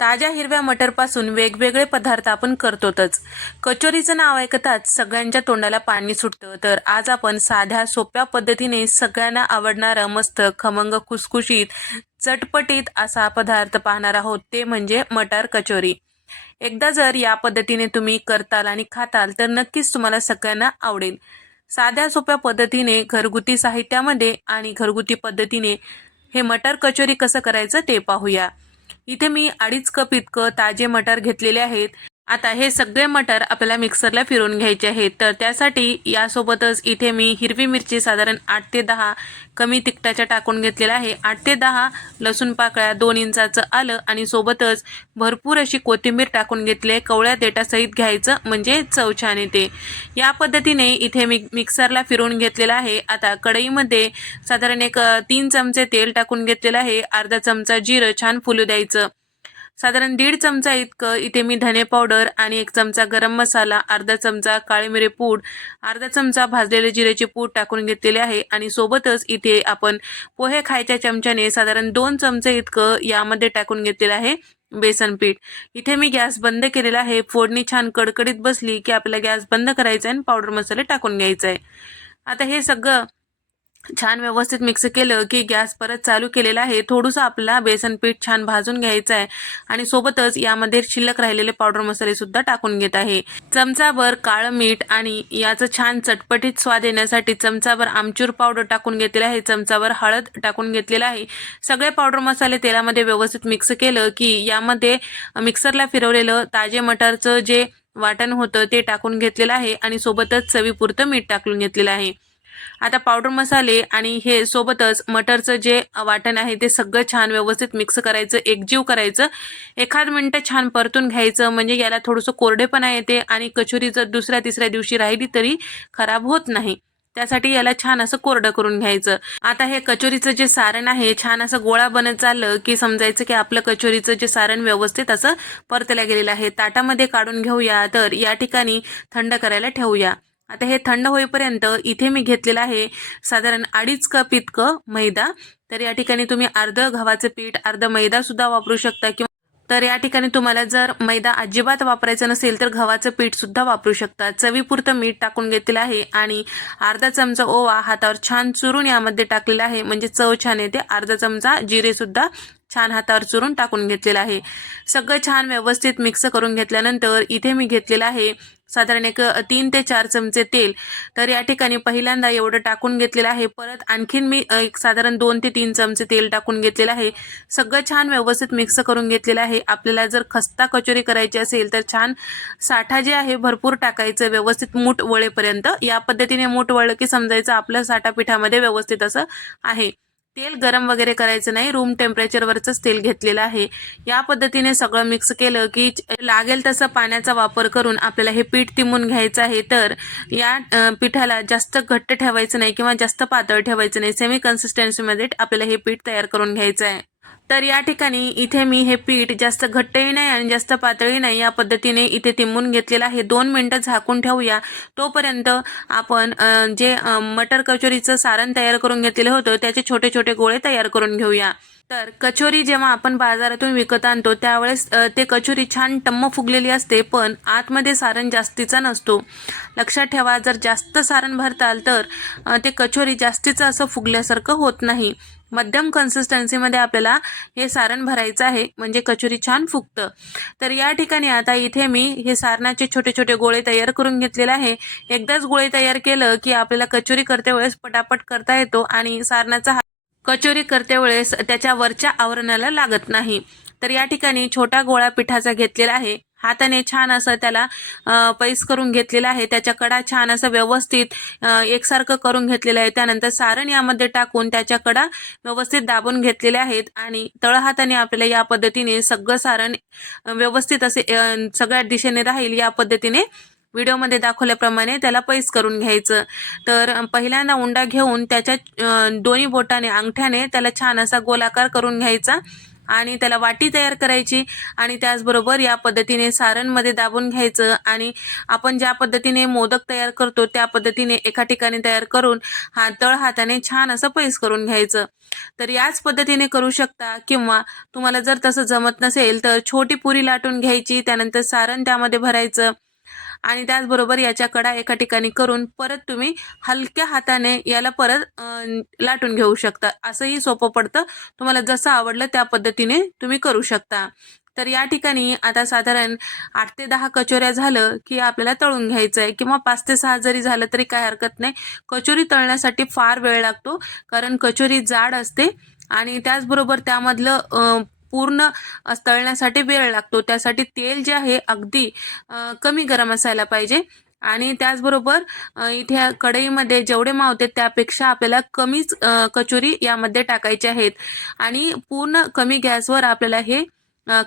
ताज्या हिरव्या मटरपासून वेगवेगळे पदार्थ आपण करतोच कचोरीचं नाव ऐकताच सगळ्यांच्या तोंडाला पाणी सुटतं. तर आज आपण साध्या सोप्या पद्धतीने सगळ्यांना आवडणारा मस्त खमंग खुसखुशीत चटपटीत असा पदार्थ पाहणार आहोत. ते म्हणजे मटार कचोरी. एकदा जर या पद्धतीने तुम्ही करताल आणि खाताल तर नक्कीच तुम्हाला सगळ्यांना आवडेल. साध्या सोप्या पद्धतीने घरगुती साहित्यामध्ये आणि घरगुती पद्धतीने हे मटार कचोरी कसं करायचं ते पाहूया. इथे मी अडीच कप इतकं ताजे मटार घेतलेले आहेत. आता हे सगळे मटर आपल्याला मिक्सरला फिरवून घ्यायचे आहेत. तर त्यासाठी यासोबतच इथे मी हिरवी मिरची साधारण आठ ते दहा कमी तिखटाच्या टाकून घेतलेला आहे. आठ ते दहा लसूण पाकळ्या दोन इंचाचं आलं आणि सोबतच भरपूर अशी कोथिंबीर टाकून घेतली आहे. कवळ्या देटासहित घ्यायचं म्हणजे चव छान येते. या पद्धतीने इथे मी मिक्सरला फिरवून घेतलेलं आहे. आता कढईमध्ये साधारण एक तीन चमचे तेल टाकून घेतलेलं आहे. अर्धा चमचा जिरं छान फुलू द्यायचं. साधारण दीड चमचा इतकं इथे मी धने पावडर आणि एक चमचा गरम मसाला अर्धा चमचा काळी मिरे पूड अर्धा चमचा भाजलेले जिऱ्याचे पूड टाकून घेतलेले आहे. आणि सोबतच इथे आपण पोहे खायच्या चमच्याने साधारण दोन चमचे इतकं यामध्ये टाकून घेतलेलं आहे बेसन पीठ. इथे मी गॅस बंद केलेला आहे. फोडणी छान कडकडीत बसली की आपल्याला गॅस बंद करायचा आहे आणि पावडर मसाले टाकून घ्यायचा आहे आता हे सगळं छान व्यवस्थित मिक्स केलं की गॅस परत चालू केलेला आहे. थोडंसं आपला बेसन पीठ छान भाजून घ्यायचं आहे. आणि सोबतच यामध्ये शिल्लक राहिलेले पावडर मसाले सुद्धा टाकून घेत आहे. चमचाभर काळं मीठ आणि याचं छान चटपटीत स्वाद येण्यासाठी चमचाभर आमचूर पावडर टाकून घेतलेला आहे. चमचाभर हळद टाकून घेतलेलं आहे. सगळे पावडर मसाले तेलामध्ये व्यवस्थित मिक्स केलं की यामध्ये मिक्सरला फिरवलेलं ताजे मटारचं जे वाटण होतं ते टाकून घेतलेलं आहे. आणि सोबतच चवीपुरतं मीठ टाकून घेतलेलं आहे. आता पावडर मसाले आणि हे सोबतच मटरचं जे वाटण आहे ते सगळं छान व्यवस्थित मिक्स करायचं एकजीव करायचं. एखाद मिनटं छान परतून घ्यायचं म्हणजे याला थोडंसं कोरडेपणा येते आणि कचोरी जर दुसऱ्या तिसऱ्या दिवशी राहिली तरी खराब होत नाही. त्यासाठी याला छान असं कोरडं करून घ्यायचं. आता हे कचोरीचं जे सारण आहे छान असं गोळा बनत चाललं की समजायचं की आपलं कचोरीचं जे सारण व्यवस्थित असं परतल्या गेलेलं आहे. ताटामध्ये काढून घेऊया तर या ठिकाणी थंड करायला ठेवूया. आता हे थंड होईपर्यंत इथे मी घेतलेलं आहे साधारण अडीच कप इतकं मैदा. तर या ठिकाणी तुम्ही अर्ध गव्हाचं पीठ अर्ध मैदा सुद्धा वापरू शकता किंवा तर या ठिकाणी तुम्हाला जर मैदा अजिबात वापरायचा नसेल तर गव्हाचं पीठ सुद्धा वापरू शकता. चवीपुरतं मीठ टाकून घेतलेलं आहे आणि अर्धा चमचा ओवा हातावर छान चुरून यामध्ये टाकलेला आहे. म्हणजे चव छान येते. अर्धा चमचा जिरे सुद्धा छान हातावर चुरून टाकून घेतलेलं आहे. सगळं छान व्यवस्थित मिक्स करून घेतल्यानंतर इथे मी घेतलेलं आहे साधारण एक तीन ते चार चमचे तेल. तर या ठिकाणी पहिल्यांदा एवढं टाकून घेतलेलं आहे. परत आणखीन मी एक साधारण दोन ते तीन चमचे तेल टाकून घेतलेलं आहे. सगळं छान व्यवस्थित मिक्स करून घेतलेलं आहे. आपल्याला जर खस्ता कचोरी करायची असेल तर छान साठा जे आहे भरपूर टाकायचं व्यवस्थित मूठ वळेपर्यंत. या पद्धतीने मूठ वळलं की समजायचं आपलं साठा पिठामध्ये व्यवस्थित असं आहे. तेल गरम वगैरे करायचं नाही. रूम टेम्परेचरवरच तेल घेतलेलं आहे. या पद्धतीने सगळं मिक्स केलं की लागेल तसं पाण्याचा वापर करून आपल्याला हे पीठ तिमून घ्यायचं आहे. तर या पिठाला जास्त घट्ट ठेवायचं नाही किंवा जास्त पातळ ठेवायचं नाही. सेमी कन्सिस्टन्सीमध्ये आपल्याला हे पीठ तयार करून घ्यायचं आहे. तर या ठिकाणी इथे मी हे पीठ जास्त घट्टही नाही आणि जास्त पातळी नाही या पद्धतीने इथे तिंबून घेतलेलं आहे. दोन मिनटं झाकून ठेवूया. तोपर्यंत आपण जे मटर कचोरीचं सारण तयार करून घेतलेलं होतं त्याचे छोटे छोटे गोळे तयार करून घेऊया. तर कचोरी जेव्हा आपण बाजारातून विकत आणतो त्यावेळेस ते कचोरी छान टम्म फुगलेली असते पण आतमध्ये सारण जास्तीचा नसतो. लक्षात ठेवा जर जास्त सारण भरताल तर ते कचोरी जास्तीचं असं फुगल्यासारखं होत नाही. मध्यम कन्सिस्टन्सीमध्ये आपल्याला हे सारण भरायचं आहे. म्हणजे कचोरी छान फुगतं. तर या ठिकाणी आता इथे मी हे सारणाचे छोटे छोटे गोळे तयार करून घेतलेले आहे. एकदाच गोळे तयार केलं की आपल्याला कचोरी करते वेळेस पटापट करता येतो आणि सारणाचा हा कचोरी करते वेळेस त्याच्या वरच्या आवरणाला लागत नाही. तर या ठिकाणी छोटा गोळा पिठाचा घेतलेला आहे. हाताने छान असं त्याला पैस करून घेतलेला आहे. त्याच्या कडा छान असं व्यवस्थित एकसारखं करून घेतलेलं आहे. त्यानंतर सारण यामध्ये टाकून त्याच्या कडा व्यवस्थित दाबून घेतलेल्या आहेत. आणि तळहाताने आपल्याला या पद्धतीने सगळं सारण व्यवस्थित असे सगळ्या दिशेने राहील या पद्धतीने व्हिडिओमध्ये दाखवल्याप्रमाणे त्याला पैस करून घ्यायचं. तर पहिल्यांदा उंडा घेऊन त्याच्या दोन्ही बोटाने अंगठ्याने त्याला छान असा गोलाकार करून घ्यायचा. आणि त्याला वाटी तयार करायची आणि त्याचबरोबर या पद्धतीने सारणमध्ये दाबून घ्यायचं आणि आपण ज्या पद्धतीने मोदक तयार करतो त्या पद्धतीने एका ठिकाणी तयार करून हा तळ हाताने छान असं पैस करून घ्यायचं. तर याच पद्धतीने करू शकता किंवा तुम्हाला जर तसं जमत नसेल तर छोटी पुरी लाटून घ्यायची त्यानंतर सारण त्यामध्ये भरायचं. आणि त्याचबरोबर याच्या कडा एका ठिकाणी करून परत तुम्ही हलक्या हाताने याला परत लाटून घेऊ शकता. असंही सोपं पडतं. तुम्हाला जसं आवडलं त्या पद्धतीने तुम्ही करू शकता. तर या ठिकाणी आता साधारण आठ ते दहा कचोऱ्या झालं की आपल्याला तळून घ्यायचं आहे किंवा पाच ते सहा जरी झालं तरी काय हरकत नाही. कचोरी तळण्यासाठी फार वेळ लागतो कारण कचोरी जाड असते आणि त्याचबरोबर त्यामधलं पूर्ण तळण्यासाठी वेळ लागतो. त्यासाठी तेल जे आहे अगदी कमी गरम असायला पाहिजे. आणि त्याचबरोबर इथे कढईमध्ये जेवढे मावते त्यापेक्षा आपल्याला कमीच कचोरी यामध्ये टाकायची आहेत. आणि पूर्ण कमी गॅसवर आपल्याला हे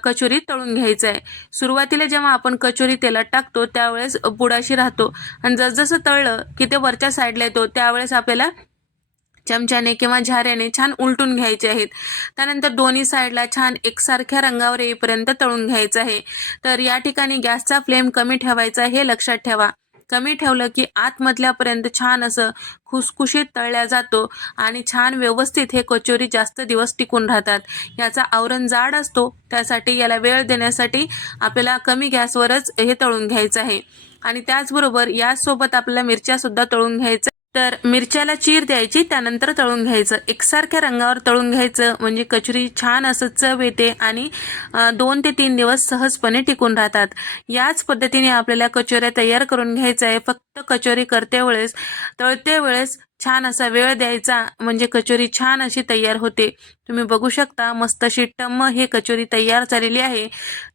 कचोरी तळून घ्यायचं आहे. सुरुवातीला जेव्हा आपण कचोरी तेलात टाकतो त्यावेळेस बुडाशी राहतो. आणि जसजसं तळलं की ते वरच्या साईडला येतो त्यावेळेस आपल्याला चमच्याने किंवा झाऱ्याने छान उलटून घ्यायचे आहेत. त्यानंतर दोन्ही साईडला छान एकसारख्या रंगावर येईपर्यंत तळून घ्यायचं आहे. तर या ठिकाणी गॅसचा फ्लेम कमी ठेवायचा हे लक्षात ठेवा. कमी ठेवलं की आतमधल्यापर्यंत छान असं खुसखुशीत तळल्या जातो आणि छान व्यवस्थित हे कचोरी जास्त दिवस टिकून राहतात. याचा आवरण जाड असतो त्यासाठी याला वेळ देण्यासाठी आपल्याला कमी गॅसवरच हे तळून घ्यायचं आहे. आणि त्याचबरोबर यासोबत आपल्याला मिरच्यासुद्धा तळून घ्यायचं तर मिरच्याला चीर द्यायची त्यानंतर तळून घ्यायचं. एकसारख्या रंगावर तळून घ्यायचं म्हणजे कचोरी छान असं चव येते आणि दोन ते तीन दिवस सहजपणे टिकून राहतात. याच पद्धतीने आपल्याला कचोऱ्या तयार करून घ्यायचं आहे. फक्त कचोरी करते वेळेस तळते वेळेस छान असा वेळ द्यायचा म्हणजे कचोरी छान अशी तयार होते. तुम्ही बघू शकता मस्त अशी टम्म हे कचोरी तयार झालेली आहे.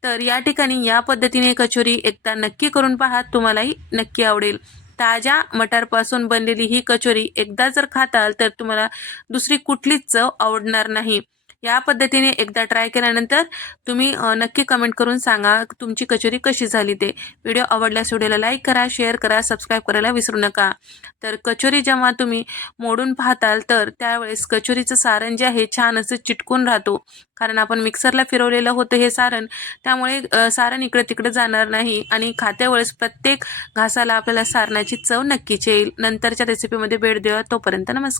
तर या ठिकाणी या पद्धतीने कचोरी एकदा नक्की करून पहा तुम्हालाही नक्की आवडेल. ताज्या मटारपासून बनलेली ही कचोरी एकदा जर खाताल तर तुम्हाला दुसरी कुठलीच चव आवडणार नाही. या पद्धतीने एकदा ट्राय केल्यानंतर तुम्ही नक्की कमेंट करून सांगा तुमची कचोरी कशी झाली ते. व्हिडिओ आवडल्यास व्हिडिओला लाईक करा शेअर करा सबस्क्राईब करायला विसरू नका. तर कचोरी जेव्हा तुम्ही मोडून पाहताल तर त्यावेळेस कचोरीचं सारण जे आहे छान असं चिटकून राहतो. कारण आपण मिक्सरला फिरवलेलं होतं हे सारण. त्यामुळे सारण इकडे तिकडे जाणार नाही आणि खात्यावेळेस प्रत्येक घासाला आपल्याला सारणाची चव नक्कीच येईल. नंतरच्या रेसिपीमध्ये भेट देऊया. तोपर्यंत नमस्कार.